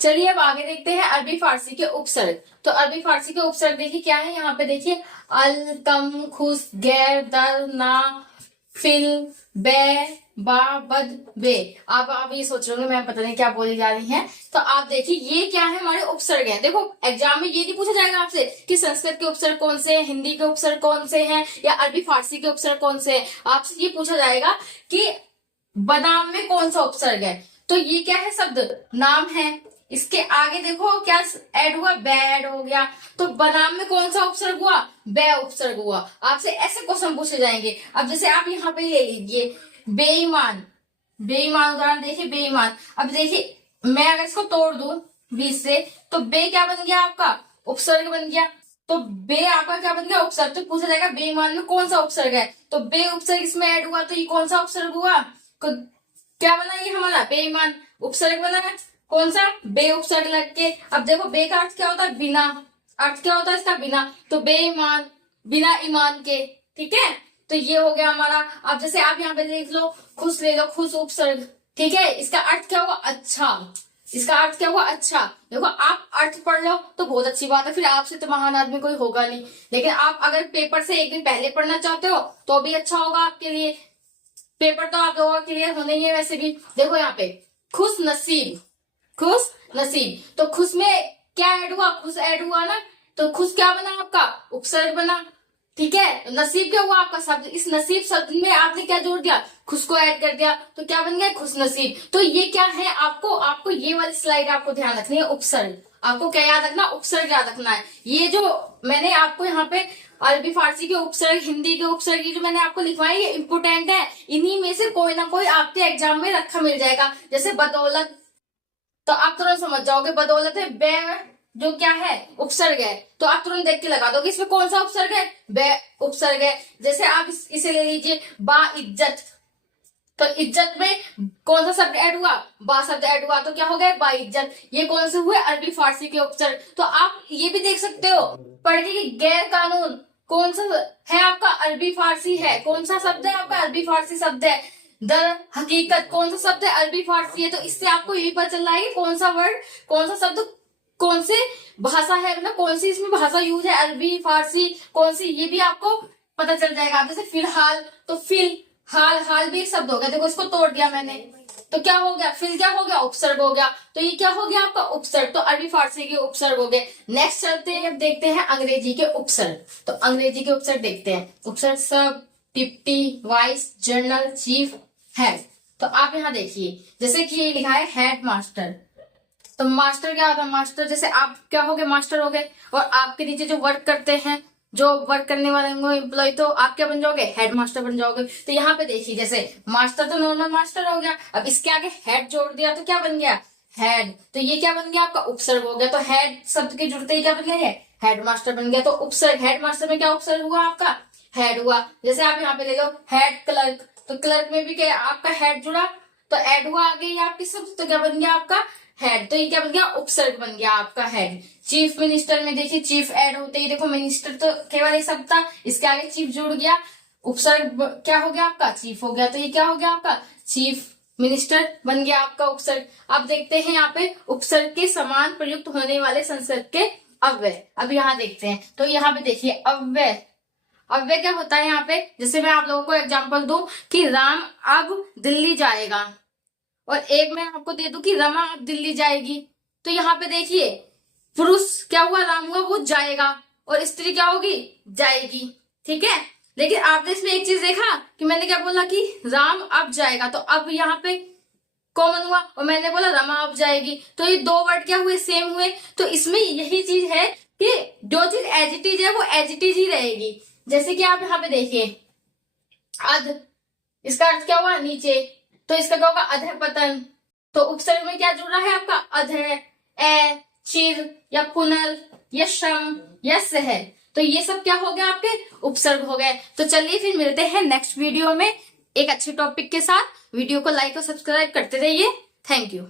चलिए अब आगे देखते हैं अरबी फारसी के उपसर्ग। तो अरबी फारसी के उपसर्ग देखिए क्या है, यहाँ पे देखिए अल, कम, खुश, गैर, दर, ना, फिल, बे, बा, बद, बे। आप ये सोच रहे होंगे मैं पता नहीं क्या बोली जा रही है। तो आप देखिए ये क्या है, हमारे उपसर्ग हैं। देखो एग्जाम में ये नहीं पूछा जाएगा आपसे कि संस्कृत के उपसर्ग कौन से हैं, हिंदी के उपसर्ग कौन से हैं, या अरबी फारसी के उपसर्ग कौन से हैं। आपसे ये पूछा जाएगा कि बादाम में कौन सा उपसर्ग है। तो ये क्या है, शब्द नाम है। इसके आगे देखो क्या ऐड हुआ, बे ऐड हो गया। तो बनाम में कौन सा उपसर्ग हुआ, बे उपसर्ग हुआ। आपसे ऐसे क्वेश्चन पूछे जाएंगे। अब जैसे आप यहाँ पे ले लीजिए बेईमान, बेईमान उदाहरण देखिए बेईमान। अब देखिए मैं अगर इसको तोड़ दूं 20 से, तो बे क्या बन गया आपका, उपसर्ग बन गया। तो बे आपका क्या बन गया, उपसर्ग। तो पूछा जाएगा बेईमान में कौन सा उपसर्ग है, तो बे उपसर्ग इसमें ऐड हुआ, तो ये कौन सा उपसर्ग हुआ, क्या बना ये हमारा बेईमान, उपसर्ग बना। कौन सा, बे उपसर्ग लग के। अब देखो बे का अर्थ क्या होता है, बिना। अर्थ क्या होता है इसका, बिना। तो बेईमान, बिना ईमान के। ठीक है, तो ये हो गया हमारा। अब जैसे आप यहाँ पे देख लो खुश ले लो, खुश उपसर्ग। ठीक है, इसका अर्थ क्या हुआ, अच्छा। इसका अर्थ क्या हुआ, अच्छा। देखो आप अर्थ पढ़ लो तो बहुत अच्छी बात है, फिर आपसे तो महान आदमी कोई होगा नहीं। लेकिन आप अगर पेपर से एक दिन पहले पढ़ना चाहते हो तो भी अच्छा होगा आपके लिए। पेपर तो आप लोगों का क्लियर होना ही है वैसे भी। देखो यहाँ पे खुश नसीब, खुश नसीब। तो खुश में क्या ऐड हुआ, खुश ऐड हुआ ना। तो खुश क्या बना आपका, उपसर्ग बना। ठीक है, नसीब क्या हुआ आपका शब्द। इस नसीब शब्द में आपने क्या जोड़ दिया, खुश को ऐड कर दिया, तो क्या बन गया, खुश नसीब। तो ये क्या है, आपको आपको ये वाली स्लाइड आपको ध्यान रखनी है, उपसर्ग। आपको क्या याद रखना, उपसर्ग याद रखना है। ये जो मैंने आपको यहाँ पे अरबी फारसी के उपसर्ग, हिंदी के उपसर्ग, ये जो मैंने आपको लिखवाए ये इंपोर्टेंट है। इन्हीं में से कोई ना कोई आपके एग्जाम में रखा मिल जाएगा। जैसे बदौलत, तो आप तुरंत समझ जाओगे बदौलत है, बे जो क्या है, उपसर्ग है। तो आप तुरंत देख के लगा दोगे इसमें कौन सा उपसर्ग है, बे उपसर्ग है। जैसे आप इसे ले लीजिए बा इज्जत। तो इज्जत में कौन सा शब्द ऐड हुआ, बा शब्द ऐड हुआ, तो क्या हो गया, बा इज्जत। ये कौन से हुए, अरबी फारसी के उपसर्ग। तो आप ये भी देख सकते हो पढ़िए कि गैर कानून कौन सा है आपका, अरबी फारसी है। कौन सा शब्द है आपका, अरबी फारसी शब्द है। दर हकीकत कौन सा शब्द है, अरबी फारसी है। तो इससे आपको ये भी पता चल रहा है कि कौन सा वर्ड, कौन सा शब्द कौन से भाषा है, मतलब कौन सी इसमें भाषा यूज है, अरबी फारसी कौन सी, ये भी आपको पता चल जाएगा। जैसे फिलहाल, तो फिल हाल, हाल भी एक शब्द हो गया। देखो इसको तोड़ दिया मैंने, तो क्या हो गया, फिल क्या हो गया, उपसर्ग हो गया। तो ये क्या हो गया आपका, उपसर्ग। तो अरबी फारसी के उपसर्ग हो गए। नेक्स्ट चलते हैं, अब देखते हैं अंग्रेजी के उपसर्ग। तो अंग्रेजी के उपसर्ग देखते हैं। उपसर्ग सब, deputy, vice, general, chief, head. तो आप यहाँ देखिए जैसे कि ये लिखा है हेड मास्टर। तो मास्टर क्या होता है, मास्टर जैसे आप क्या हो गए, मास्टर हो गए। और आपके नीचे जो वर्क करते हैं, जो वर्क करने वाले होंगे एम्प्लॉय, तो आप क्या बन जाओगे, हेड मास्टर बन जाओगे। तो यहाँ पे देखिए जैसे मास्टर तो नॉर्मल मास्टर हो गया, अब इसके आगे हेड जोड़ दिया तो क्या बन गया, हेड। तो ये क्या बन गया आपका, उपसर्ग हो गया। तो हेड शब्द के जुड़ते ही क्या बन गया, हेड मास्टर बन गया। तो उपसर्ग, हेड मास्टर में क्या उपसर्ग हुआ आपका, हेड हुआ। जैसे आप यहाँ पे ले लो हेड क्लर्क, तो क्लर्क में भी क्या आपका हेड जुड़ा, तो एड हुआ आगे ये आपके शब्द, तो क्या बन गया आपका, हेड। तो ये क्या बन गया, उपसर्ग बन गया आपका हेड। चीफ मिनिस्टर में देखिए चीफ ऐड होते ही देखो मिनिस्टर तो केवल एक शब्द था, इसके आगे चीफ जुड़ गया, उपसर्ग क्या हो गया आपका, चीफ हो गया। तो ये क्या हो गया आपका, चीफ मिनिस्टर बन गया आपका उपसर्ग। अब देखते हैं यहाँ पे उपसर्ग के समान प्रयुक्त होने वाले संसर्ग के अव्यय। अब यहाँ देखते हैं, तो यहाँ पे देखिए अव्यय, अव्यय क्या होता है यहाँ पे। जैसे मैं आप लोगों को एग्जांपल दूं कि राम अब दिल्ली जाएगा, और एक मैं आपको दे दूं कि रमा अब दिल्ली जाएगी। तो यहाँ पे देखिए पुरुष क्या हुआ, राम हुआ, वो जाएगा, और स्त्री क्या होगी, जाएगी। ठीक है, लेकिन आपने इसमें एक चीज देखा कि मैंने क्या बोला कि राम अब जाएगा, तो अब यहाँ पे कॉमन हुआ, और मैंने बोला रमा अब जाएगी। तो ये दो वर्ड क्या हुए, सेम हुए। तो इसमें यही चीज है कि जो चीज एज इट इज है वो एज इट इज ही रहेगी। जैसे कि आप यहाँ पे देखिए अध, इसका अर्थ क्या हुआ, नीचे। तो इसका क्या होगा, अधः पतन। तो उपसर्ग में क्या जुड़ रहा है आपका, अधः, ए, चिर, या पुनल, या श्रम, या सह। तो ये सब क्या हो गया, आपके उपसर्ग हो गए। तो चलिए फिर मिलते हैं नेक्स्ट वीडियो में एक अच्छे टॉपिक के साथ। वीडियो को लाइक और सब्सक्राइब करते रहिए। Thank you.